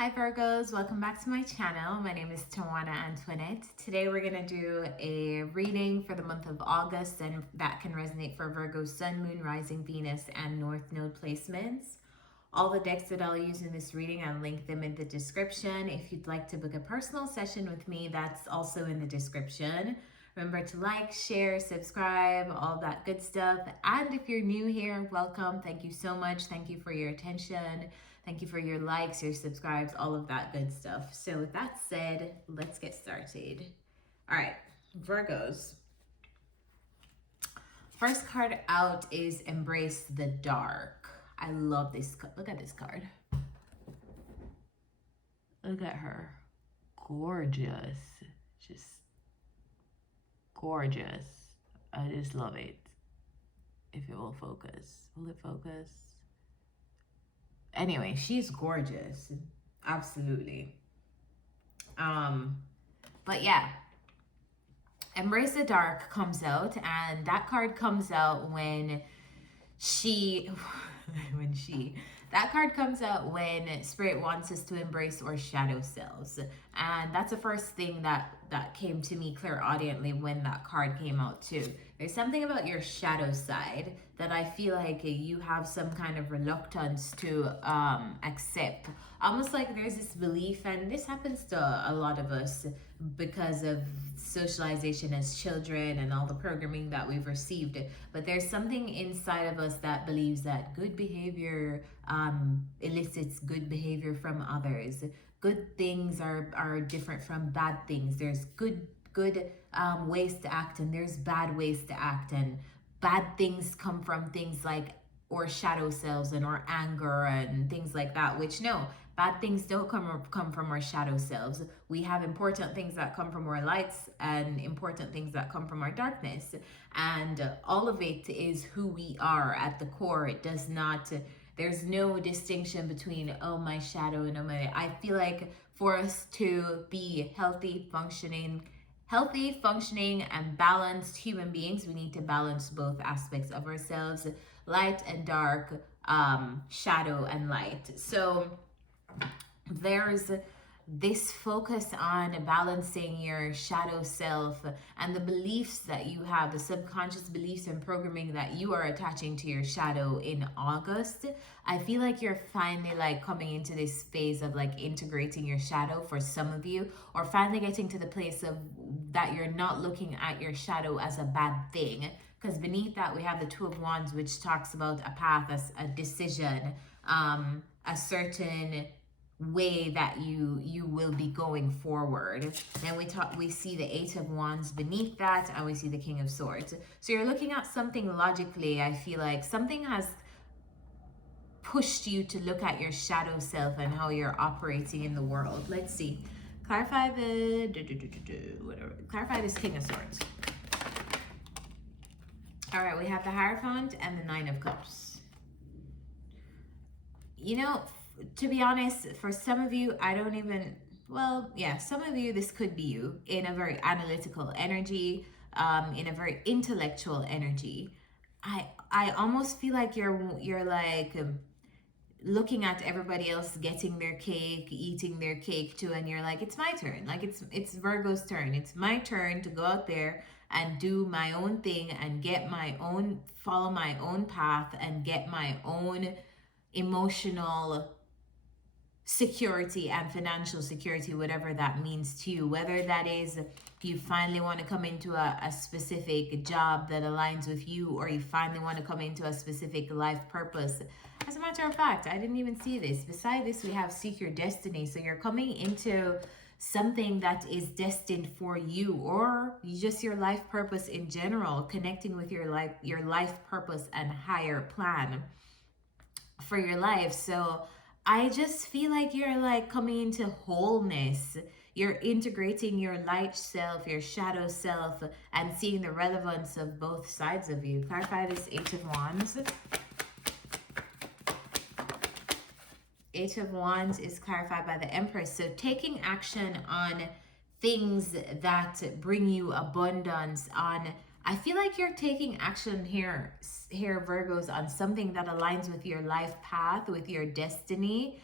Hi Virgos, welcome back to my channel. My name is Tawanantoinette. Today we're going to do a reading for the month of August, and that can resonate for Virgo, Sun, Moon, Rising, Venus, and North Node placements. All the decks that I'll use in this reading, I'll link them in the description. If you'd like to book a personal session with me, that's also in the description. Remember to like, share, subscribe, all that good stuff. And if you're new here, welcome. Thank you so much. Thank you for your attention. Thank you for your likes, your subscribes, all of that good stuff. So with that said, let's get started. All right, Virgos. First card out is Embrace the Dark. I love this. Look at this card. Look at her. Gorgeous. Just gorgeous. I just love it. If it will focus. Will it focus? Anyway, she's gorgeous. Absolutely. But yeah. Embrace the Dark comes out, and that card comes out when that card comes out when Spirit wants us to embrace our shadow selves. And that's the first thing that came to me clairaudiently when that card came out too. There's something about your shadow side that I feel like you have some kind of reluctance to accept. Almost like there's this belief, and this happens to a lot of us because of socialization as children and all the programming that we've received. But there's something inside of us that believes that good behavior elicits good behavior from others. Good things are different from bad things. There's good ways to act, and there's bad ways to act, and bad things come from things like our shadow selves and our anger and things like that, which no, bad things don't come from our shadow selves. We have important things that come from our lights and important things that come from our darkness, and all of it is who we are at the core. It does not, there's no distinction between, oh, my shadow and oh, my, I feel like for us to be healthy, functioning and balanced human beings, we need to balance both aspects of ourselves, light and dark, shadow and light. So there's this focus on balancing your shadow self and the beliefs that you have, the subconscious beliefs and programming that you are attaching to your shadow in August. I feel like you're finally like coming into this phase of like integrating your shadow for some of you, or finally getting to the place of that you're not looking at your shadow as a bad thing. Because beneath that we have the Two of Wands, which talks about a path, as a decision, a certain way that you will be going forward. Then we see the Eight of Wands beneath that, and we see the King of Swords. So you're looking at something logically. I feel like something has pushed you to look at your shadow self and how you're operating in the world. Let's see. Clarify this King of Swords. All right, we have the Hierophant and the Nine of Cups. You know, to be honest, for some of you, some of you, this could be you in a very analytical energy, in a very intellectual energy. I almost feel like you're like looking at everybody else getting their cake, eating their cake too, and you're like, it's my turn. Like it's Virgo's turn. It's my turn to go out there and do my own thing and follow my own path and get my own emotional security and financial security, whatever that means to you. Whether that is you finally want to come into a specific job that aligns with you, or you finally want to come into a specific life purpose. As a matter of fact, I didn't even see this. Beside this, we have Seek Your Destiny. So you're coming into something that is destined for you, or just your life purpose in general, connecting with your life purpose and higher plan for your life. So I just feel like you're like coming into wholeness. You're integrating your light self, your shadow self, and seeing the relevance of both sides of you. Clarify this Eight of Wands. Eight of Wands is clarified by the Empress. So taking action on things that bring you abundance, I feel like you're taking action here, Virgos, on something that aligns with your life path, with your destiny.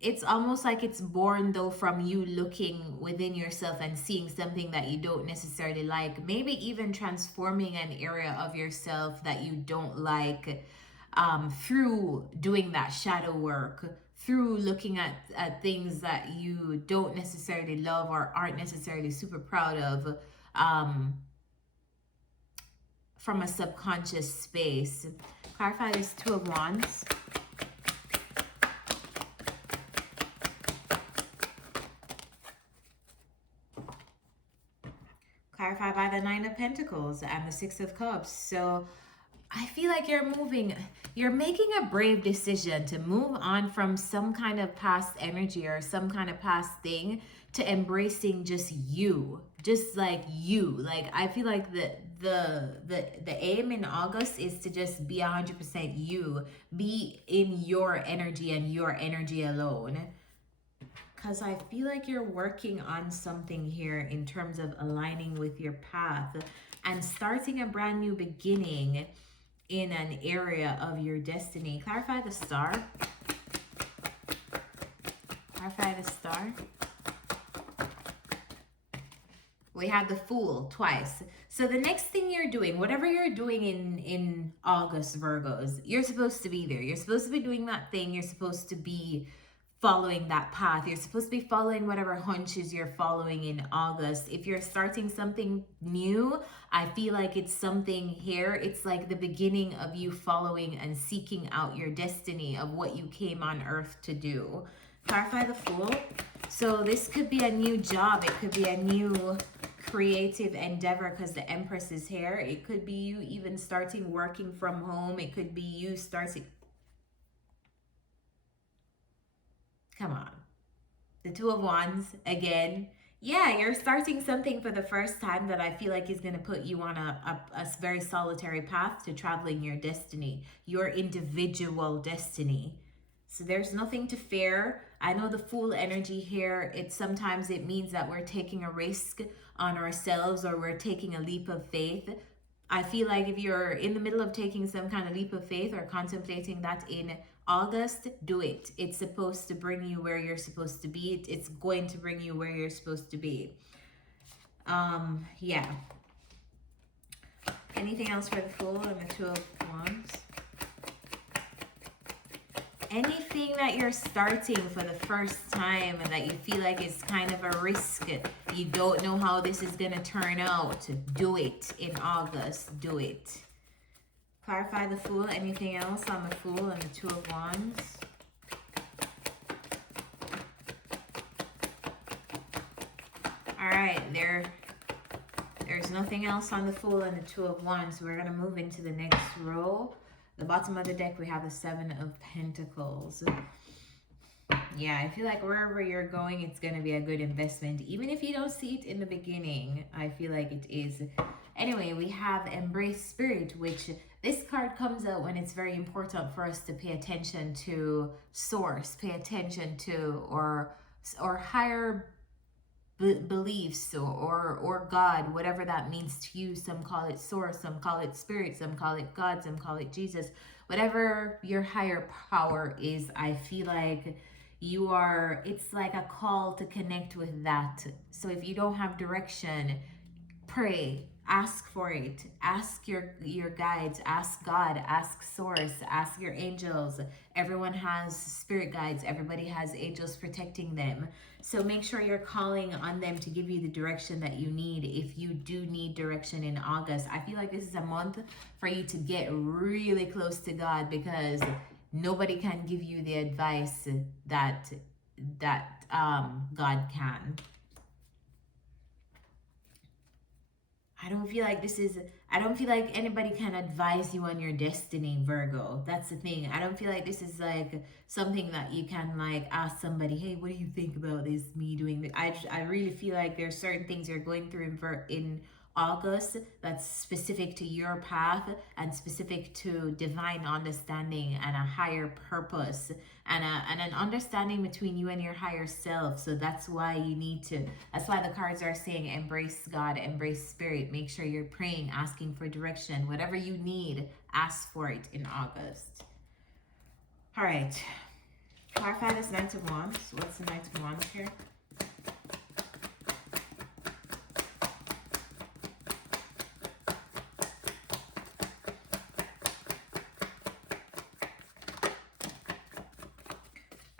it's almost like it's born though from you looking within yourself and seeing something that you don't necessarily like, maybe even transforming an area of yourself that you don't like, through doing that shadow work, through looking at things that you don't necessarily love or aren't necessarily super proud of, um, from a subconscious space. Clarify this Two of Wands. Clarified by the Nine of Pentacles and the Six of Cups. So I feel like you're making a brave decision to move on from some kind of past energy or some kind of past thing to embracing just you, just like you. Like, I feel like the aim in August is to just be 100% you, be in your energy and your energy alone. Because I feel like you're working on something here in terms of aligning with your path and starting a brand new beginning in an area of your destiny. Clarify the Star. Clarify the Star. We have the Fool twice. So the next thing you're doing, whatever you're doing in August, Virgos, you're supposed to be there. You're supposed to be doing that thing. You're supposed to be following that path. You're supposed to be following whatever hunches you're following in August. If you're starting something new, I feel like it's something here. It's like the beginning of you following and seeking out your destiny of what you came on earth to do. Clarify the Fool. So this could be a new job. It could be a new creative endeavor because the Empress is here. It could be you even starting working from home. It could be you starting... Come on. The Two of Wands again. Yeah, you're starting something for the first time that I feel like is going to put you on a very solitary path to traveling your destiny, your individual destiny. So there's nothing to fear. I know the Fool energy here, sometimes it means that we're taking a risk on ourselves or we're taking a leap of faith. I feel like if you're in the middle of taking some kind of leap of faith or contemplating that in August, do it. It's supposed to bring you where you're supposed to be. It's going to bring you where you're supposed to be. Yeah. Anything else for the Fool and the Two of Wands? Anything that you're starting for the first time and that you feel like is kind of a risk, you don't know how this is going to turn out, do it in August. Do it. Clarify the Fool. Anything else on the Fool and the Two of Wands? All right, there's nothing else on the Fool and the Two of Wands. We're going to move into the next row. The bottom of the deck, we have the Seven of Pentacles. Yeah, I feel like wherever you're going, it's going to be a good investment. Even if you don't see it in the beginning, I feel like it is. Anyway, we have Embrace Spirit, which this card comes out when it's very important for us to pay attention to source, pay attention to or higher beliefs or God, whatever that means to you. Some call it source, some call it spirit, some call it God, some call it Jesus. Whatever your higher power is, I feel like it's like a call to connect with that. So if you don't have direction, pray, ask for it, ask your guides, ask God, ask source, ask your angels. Everyone has spirit guides, everybody has angels protecting them. So make sure you're calling on them to give you the direction that you need if you do need direction in August. I feel like this is a month for you to get really close to God, because nobody can give you the advice that God can. I don't feel like anybody can advise you on your destiny, Virgo. That's the thing. I don't feel like this is like something that you can like ask somebody, hey, what do you think about this, me doing this? I really feel like there's certain things you're going through in August that's specific to your path and specific to divine understanding and a higher purpose and an understanding between you and your higher self. So that's why the cards are saying embrace God, embrace spirit. Make sure you're praying, asking for direction. Whatever you need, ask for it in August. All right. Clarify this Knight of Wands. What's the Knight of Wands here?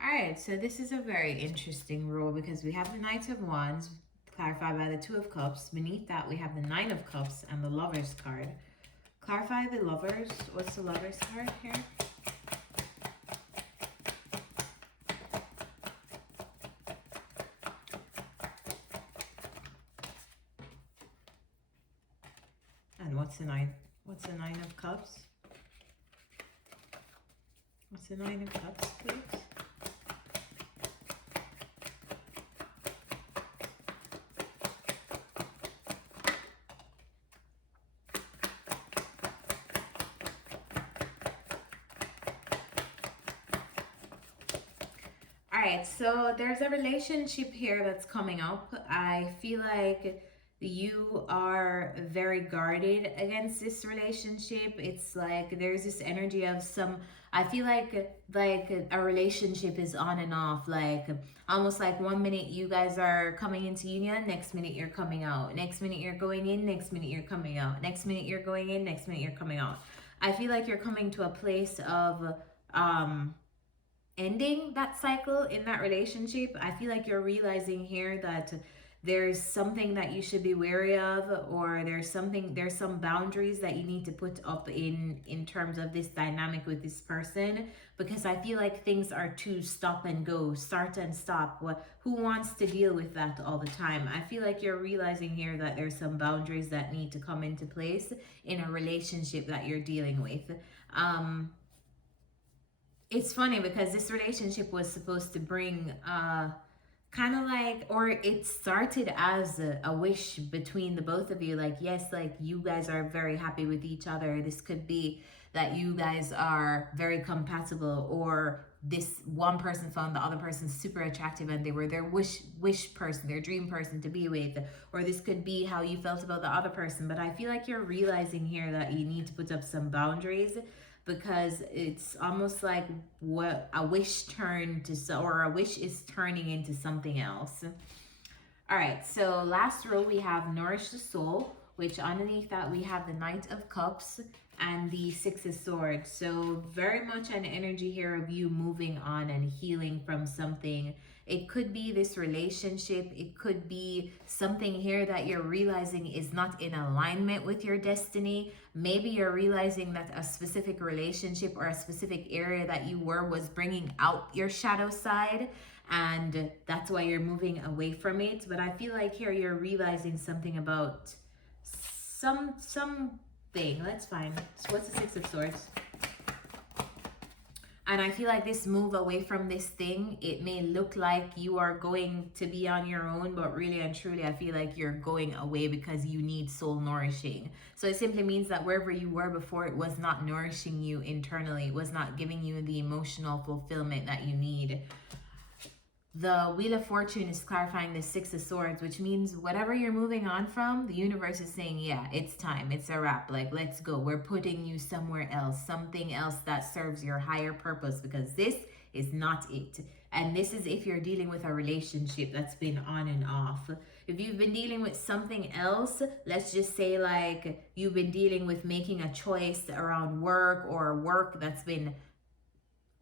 Alright, so this is a very interesting rule because we have the Knight of Wands clarified by the Two of Cups. Beneath that, we have the Nine of Cups and the Lovers card. Clarify the Lovers. What's the Lovers card here? And what's the Nine? What's the Nine of Cups? What's the Nine of Cups, please? Alright, so there's a relationship here that's coming up. I feel like you are very guarded against this relationship. It's like there's this energy of I feel like a relationship is on and off, like almost like 1 minute you guys are coming into union, next minute you're coming out, next minute you're going in, next minute you're coming out, next minute you're going in, next minute you're coming out. I feel like you're coming to a place of ending that cycle in that relationship. I feel like you're realizing here that there's something that you should be wary of, or there's some boundaries that you need to put up in terms of this dynamic with this person, because I feel like things are too stop and go, start and stop. Who wants to deal with that all the time? I feel like you're realizing here that there's some boundaries that need to come into place in a relationship that you're dealing with. It's funny because this relationship was supposed to bring kind of like, or it started as a wish between the both of you, like, yes, like you guys are very happy with each other. This could be that you guys are very compatible, or this one person found the other person super attractive and they were their wish person, their dream person to be with, or this could be how you felt about the other person. But I feel like you're realizing here that you need to put up some boundaries, because it's almost like what a wish turned to, or a wish is turning into something else. All right, so last row we have Nourish the Soul, which underneath that we have the Knight of Cups and the Six of Swords. So very much an energy here of you moving on and healing from something. It could be this relationship. It could be something here that you're realizing is not in alignment with your destiny. Maybe you're realizing that a specific relationship or a specific area that you were was bringing out your shadow side, and that's why you're moving away from it. But I feel like here you're realizing something about something. Let's find. So what's the Six of Swords? And I feel like this move away from this thing, it may look like you are going to be on your own, but really and truly, I feel like you're going away because you need soul nourishing. So it simply means that wherever you were before, it was not nourishing you internally. It was not giving you the emotional fulfillment that you need. The Wheel of Fortune is clarifying the Six of Swords, which means whatever you're moving on from, the universe is saying, yeah, it's time. It's a wrap. Like, let's go. We're putting you somewhere else, something else that serves your higher purpose, because this is not it. And this is if you're dealing with a relationship that's been on and off. If you've been dealing with something else, let's just say like you've been dealing with making a choice around work, or work that's been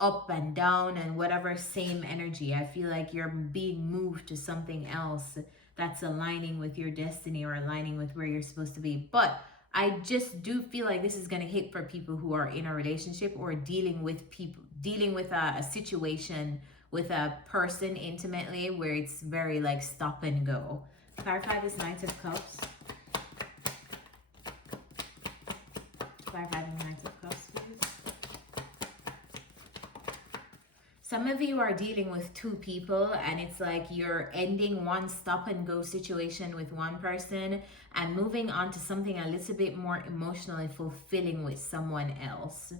up and down and whatever, same energy. I feel like you're being moved to something else that's aligning with your destiny or aligning with where you're supposed to be. But I just do feel like this is going to hit for people who are in a relationship or dealing with a situation with a person intimately, where it's very like stop and go. Clarify this Knight of Cups. Clarify the Knight of Cups, please. Some of you are dealing with two people, and it's like you're ending one stop and go situation with one person and moving on to something a little bit more emotionally fulfilling with someone else.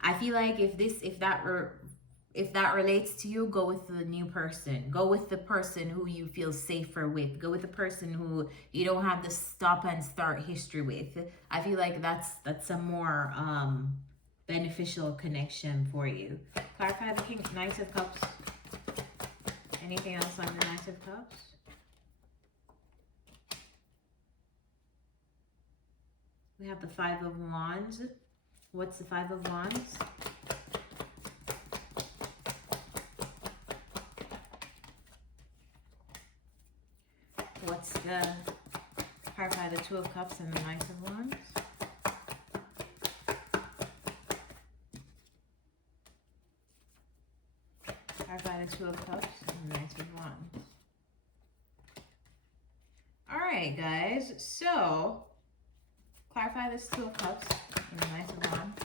I feel like if that relates to you, go with the new person. Go with the person who you feel safer with. Go with the person who you don't have the stop and start history with. I feel like that's a more beneficial connection for you. Clarify the Knight of Cups. Anything else on the Knight of Cups? We have the Five of Wands. What's the Five of Wands? What's the clarify the Two of Cups and the Knight of Wands? Clarify the Two of Cups and the Knight of Wands. All right, guys. So clarify this Two of Cups and the Knight of Wands.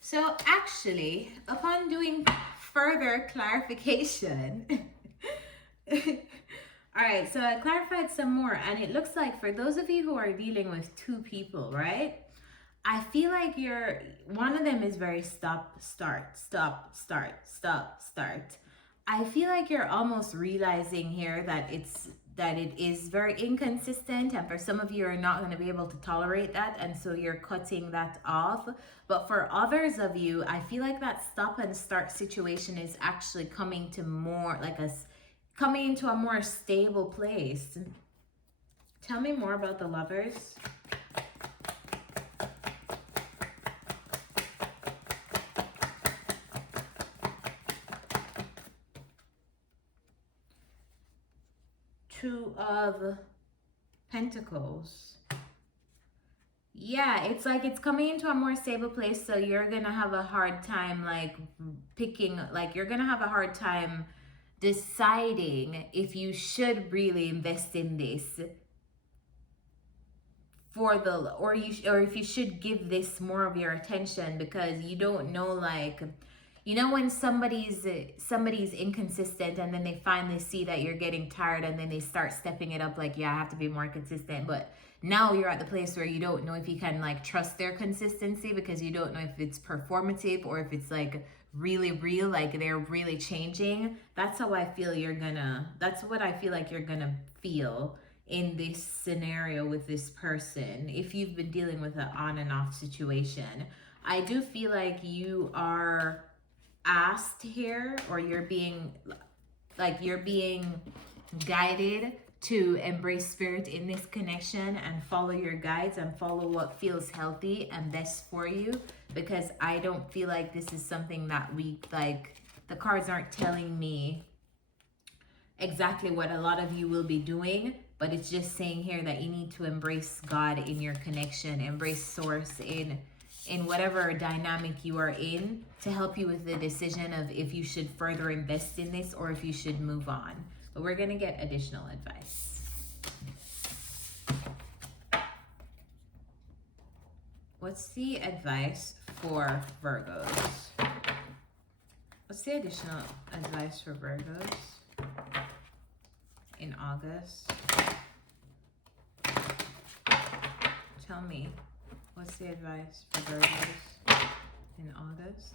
So actually, upon doing further clarification, all right, so I clarified some more, and it looks like for those of you who are dealing with two people, right? I feel like one of them is very stop, start, stop, start, stop, start. I feel like you're almost realizing here that it is very inconsistent, and for some of you are not going to be able to tolerate that, and so you're cutting that off. But for others of you, I feel like that stop and start situation is actually coming to more like coming into a more stable place. Tell me more about the Lovers. Two of Pentacles. Yeah, it's like it's coming into a more stable place, so you're gonna have a hard time you're gonna have a hard time deciding if you should really invest in this or if you should give this more of your attention, because you don't know, when somebody's inconsistent and then they finally see that you're getting tired and then they start stepping it up, like, yeah, I have to be more consistent. But now you're at the place where you don't know if you can trust their consistency, because you don't know if it's performative or if it's really real, like they're really changing. That's what I feel like you're gonna feel in this scenario with this person, if you've been dealing with an on and off situation. I do feel like you are asked here, or you're being guided to embrace spirit in this connection and follow your guides and follow what feels healthy and best for you, because I don't feel like this is something that the cards aren't telling me exactly what a lot of you will be doing, but it's just saying here that you need to embrace God in your connection, embrace source in whatever dynamic you are in, to help you with the decision of if you should further invest in this or if you should move on. But we're gonna get additional advice. What's the advice for Virgos? What's the additional advice for Virgos in August? Tell me, what's the advice for Virgos in August?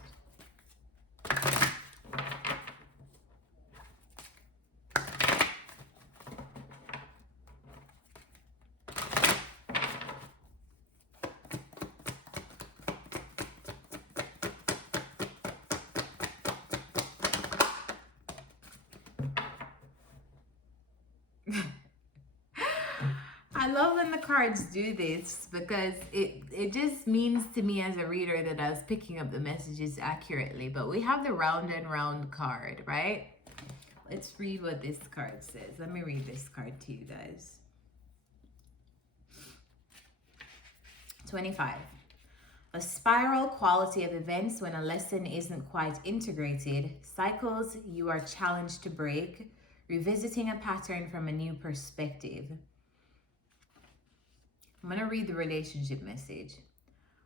I love when the cards do this, because it just means to me as a reader that I was picking up the messages accurately. But we have the round and round card, right? Let's read what this card says. Let me read this card to you guys. 25. A spiral quality of events when a lesson isn't quite integrated. Cycles you are challenged to break. Revisiting a pattern from a new perspective. I'm going to read the relationship message.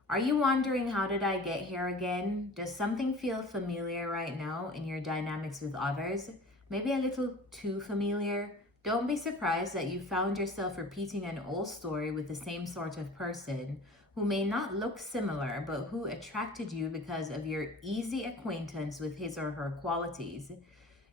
Are you wondering, how did I get here again? Does something feel familiar right now in your dynamics with others? Maybe a little too familiar? Don't be surprised that you found yourself repeating an old story with the same sort of person who may not look similar, but who attracted you because of your easy acquaintance with his or her qualities.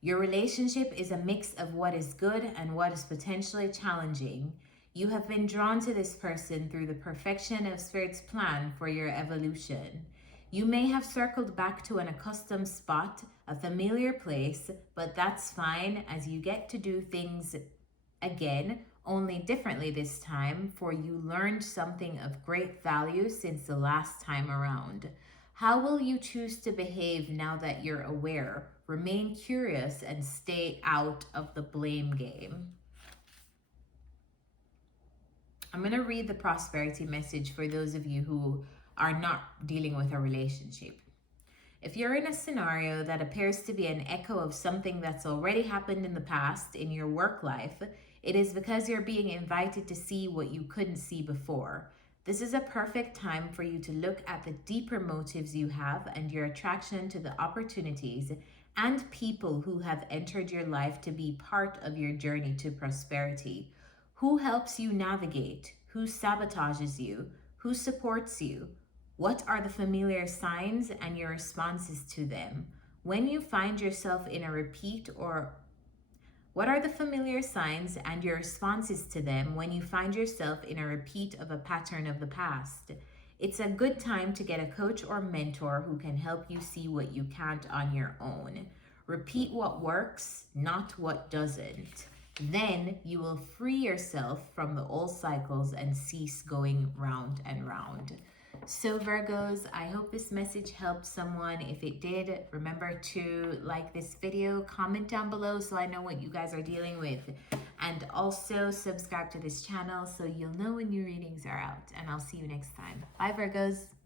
Your relationship is a mix of what is good and what is potentially challenging. You have been drawn to this person through the perfection of Spirit's plan for your evolution. You may have circled back to an accustomed spot, a familiar place, but that's fine as you get to do things again, only differently this time, for you learned something of great value since the last time around. How will you choose to behave now that you're aware? Remain curious and stay out of the blame game. I'm going to read the prosperity message for those of you who are not dealing with a relationship. If you're in a scenario that appears to be an echo of something that's already happened in the past in your work life, it is because you're being invited to see what you couldn't see before. This is a perfect time for you to look at the deeper motives you have and your attraction to the opportunities and people who have entered your life to be part of your journey to prosperity. Who helps you navigate? Who sabotages you? Who supports you? What are the familiar signs and your responses to them? When you find yourself in a repeat or what are the familiar signs and your responses to them when you find yourself in a repeat of a pattern of the past? It's a good time to get a coach or mentor who can help you see what you can't on your own. Repeat what works, not what doesn't. Then you will free yourself from the old cycles and cease going round and round. So Virgos, I hope this message helped someone. If it did, remember to like this video, comment down below so I know what you guys are dealing with. And also subscribe to this channel so you'll know when new readings are out. And I'll see you next time. Bye Virgos.